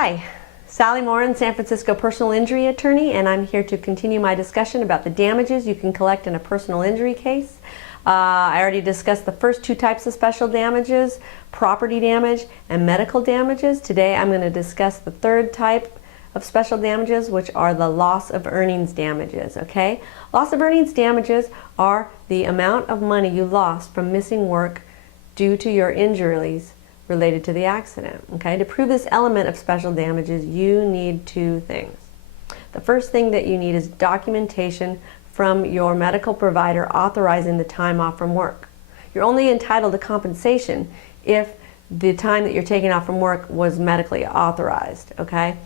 Hi, Sally Morin, San Francisco personal injury attorney, and I'm here to continue my discussion about the damages you can collect in a personal injury case. I already discussed the first two types of special damages, property damage and medical damages. Today I'm going to discuss the third type of special damages, which are the loss of earnings damages. Okay? Loss of earnings damages are the amount of money you lost from missing work due to your injuries related to the accident. Okay? To prove this element of special damages, you need two things. The first thing that you need is documentation from your medical provider authorizing the time off from work. You're only entitled to compensation if the time that you're taking off from work was medically authorized. Okay?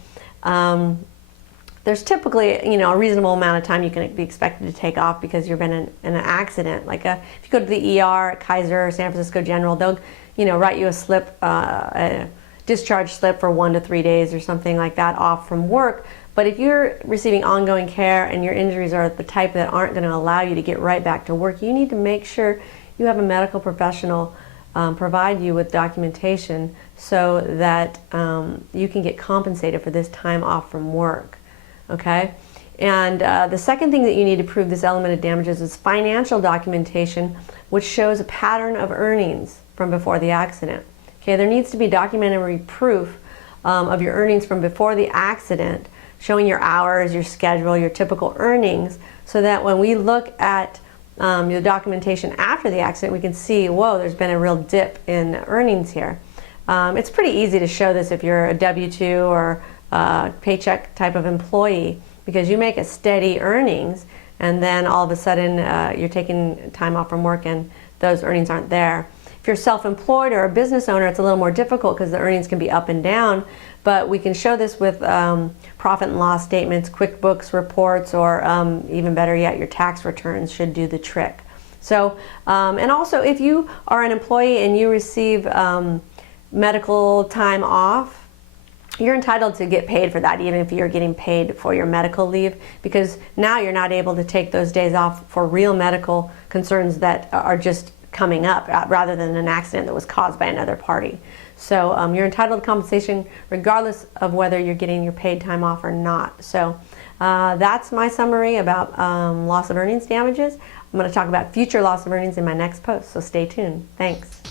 There's typically, a reasonable amount of time you can be expected to take off because you've been in an accident. Like if you go to the ER at Kaiser or San Francisco General, they'll write you a slip, a discharge slip for 1 to 3 days or something like that off from work. But if you're receiving ongoing care and your injuries are the type that aren't going to allow you to get right back to work, you need to make sure you have a medical professional provide you with documentation so that you can get compensated for this time off from work. Okay? And the second thing that you need to prove this element of damages is financial documentation, which shows a pattern of earnings from before the accident. Okay, there needs to be documentary proof of your earnings from before the accident, showing your hours, your schedule, your typical earnings, so that when we look at your documentation after the accident, we can see, whoa, there's been a real dip in earnings here. It's pretty easy to show this if you're a W-2 or paycheck type of employee, because you make a steady earnings and then all of a sudden you're taking time off from work and those earnings aren't there. If you're self-employed or a business owner, it's a little more difficult because the earnings can be up and down, but we can show this with profit and loss statements, QuickBooks reports, or even better yet, your tax returns should do the trick. So, and also if you are an employee and you receive medical time off, you're entitled to get paid for that, even if you're getting paid for your medical leave, because now you're not able to take those days off for real medical concerns that are just coming up rather than an accident that was caused by another party. So you're entitled to compensation regardless of whether you're getting your paid time off or not. So that's my summary about loss of earnings damages. I'm going to talk about future loss of earnings in my next post, so stay tuned. Thanks.